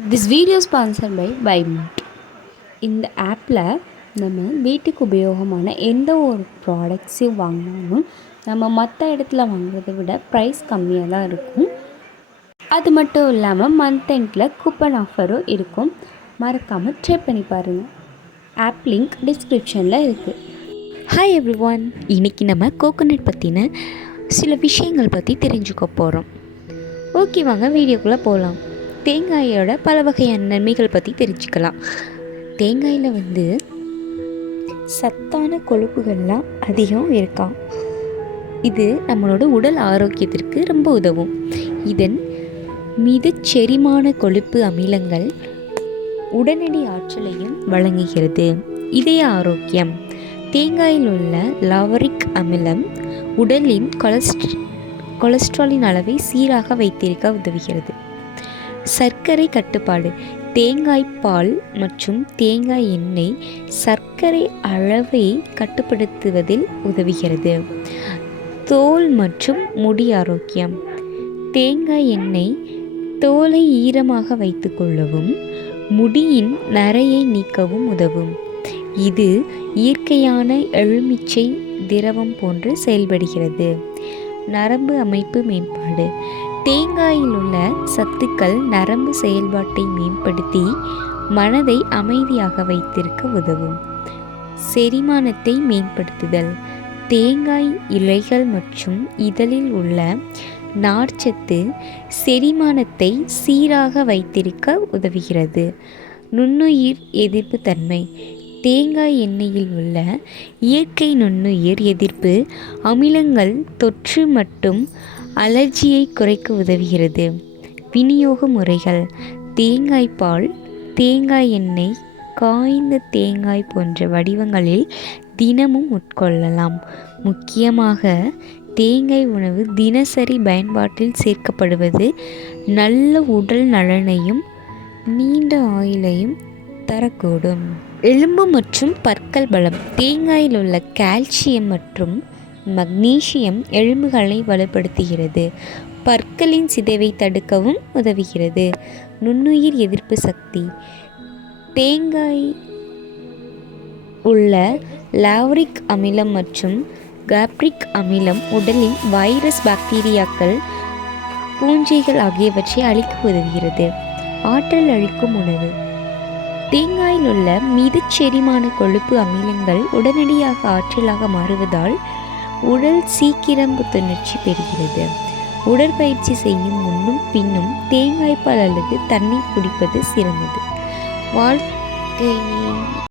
This video sponsored by பைமோட். இந்த ஆப்பில் நம்ம வீட்டுக்கு உபயோகமான எந்த ஒரு ப்ராடக்ட்ஸையும் வாங்கினாலும் நம்ம மற்ற இடத்துல வாங்குறதை விட ப்ரைஸ் கம்மியாக தான் இருக்கும். அது மட்டும் இல்லாமல் மந்த் எண்டில் கூப்பன் ஆஃபரும் இருக்கும். மறக்காமல் ட்ரை பண்ணி பாருங்கள். ஆப் லிங்க் டிஸ்கிரிப்ஷனில் இருக்குது. ஹாய் எவ்ரிவான், இன்றைக்கி நம்ம கோகோனட் பற்றின சில விஷயங்கள் பற்றி தெரிஞ்சுக்க போகிறோம். ஓகே, வாங்க வீடியோக்குள்ளே போகலாம். தேங்காயோட பல வகையான நன்மைகள் பற்றி தெரிஞ்சுக்கலாம். தேங்காயில் சத்தான கொழுப்புகள்லாம் அதிகம் இருக்காம். இது நம்மளோட உடல் ஆரோக்கியத்திற்கு ரொம்ப உதவும். இதன் செரிமான கொழுப்பு அமிலங்கள் உடனடி ஆற்றலையும் வழங்குகிறது. இதய ஆரோக்கியம். தேங்காயில் உள்ள லாவரிக் அமிலம் உடலின் கொலஸ்ட்ராலின் அளவை சீராக வைத்திருக்க உதவுகிறது. சர்க்கரை கட்டுப்பாடு. தேங்காய் பால் மற்றும் தேங்காய் எண்ணெய் சர்க்கரை அளவை கட்டுப்படுத்துவதில் உதவுகிறது. தோல் மற்றும் முடி ஆரோக்கியம். தேங்காய் எண்ணெய் தோலை ஈரமாக வைத்துக்கொள்ளவும் முடியின் நரையை நீக்கவும் உதவும். இது இயற்கையான எலுமிச்சை திரவம் போன்று செயல்படுகிறது. நரம்பு அமைப்பு மேம்பாடு. தேங்காயில் உள்ள சத்துக்கள் நரம்பு செயல்பாட்டை மேம்படுத்தி மனதை அமைதியாக வைத்திருக்க உதவும். செரிமானத்தை மேம்படுத்துதல். தேங்காய் இலைகள் மற்றும் இதழில் உள்ள நார்ச்சத்து செரிமானத்தை சீராக வைத்திருக்க உதவுகிறது. நுண்ணுயிர் எதிர்ப்பு தன்மை. தேங்காய் எண்ணெயில் உள்ள இயற்கை நுண்ணுயிர் எதிர்ப்பு அமிலங்கள் தொற்று மற்றும் அலர்ஜியை குறைக்க உதவுகிறது. விநியோக முறைகள். தேங்காய் பால், தேங்காய் எண்ணெய், காய்ந்த தேங்காய் போன்ற வடிவங்களில் தினமும் உட்கொள்ளலாம். முக்கியமாக தேங்காய் உணவு தினசரி பயன்பாட்டில் சேர்க்கப்படுவது நல்ல உடல் நலனையும் நீண்ட ஆயுளையும் தரக்கூடும். எலும்பு மற்றும் பற்கள் பலம். தேங்காயில் உள்ள கால்சியம் மற்றும் மக்னீசியம் எலும்புகளை வலுப்படுத்துகிறது. பற்களின் சிதைவை தடுக்கவும் உதவுகிறது. நுண்ணுயிர் எதிர்ப்பு சக்தி. தேங்காய் உள்ள லாவரிக் அமிலம் மற்றும் கேப்ரிக் அமிலம் உடலில் வைரஸ், பாக்டீரியாக்கள், பூஞ்சைகள் ஆகியவற்றை அழிக்க உதவுகிறது. ஆற்றல் அளிக்கும் உணவு. தேங்காயில் உள்ள செரிமான கொழுப்பு அமிலங்கள் உடனடியாக ஆற்றலாக மாறுவதால் உடல் சீக்கிரம் புத்துணர்ச்சி பெறுகிறது. உடற்பயிற்சி செய்யும் முன்னும் பின்னும் தேங்காய்பால் அல்லது தண்ணீர் குடிப்பது சிறந்தது. வாழ்க்கையை